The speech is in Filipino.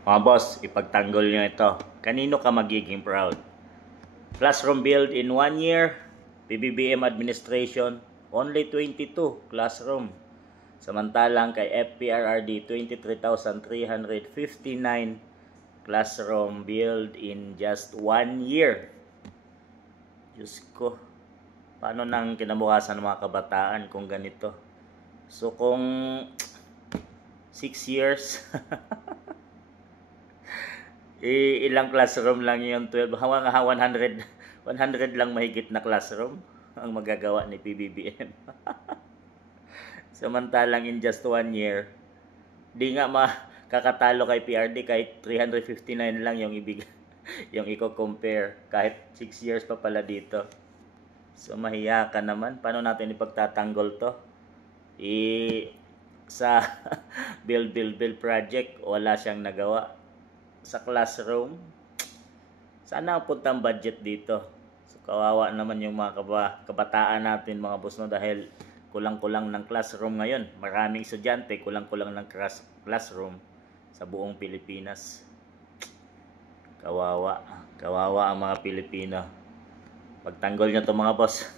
Mga boss, ipagtanggol nyo ito. Kanino ka magiging proud? Classroom build in 1 year, PBBM administration, only 22 classroom. Samantalang kay FPRRD, 23,359 classroom build in just 1 year. Diyos ko, paano nang kinabukasan ng mga kabataan kung ganito? So kung 6 years, ilang classroom lang yung 12, hawang 100 lang mahigit na classroom ang magagawa ni PBBM. Samantalang in just 1 year, di nga makakatalo kay PRD kahit 359 lang yung yung i-compare kahit 6 years pa pala dito. So mahiya ka naman, paano natin ipagtatanggol to? Sa build project, wala siyang nagawa. Sa classroom, sana ang puntang budget dito. So kawawa naman yung mga kabataan natin mga boss, no, dahil kulang-kulang ng classroom ngayon. Maraming estudyante, kulang-kulang ng classroom sa buong Pilipinas. Kawawa ang mga Pilipino. Pagtanggol nyo to mga boss.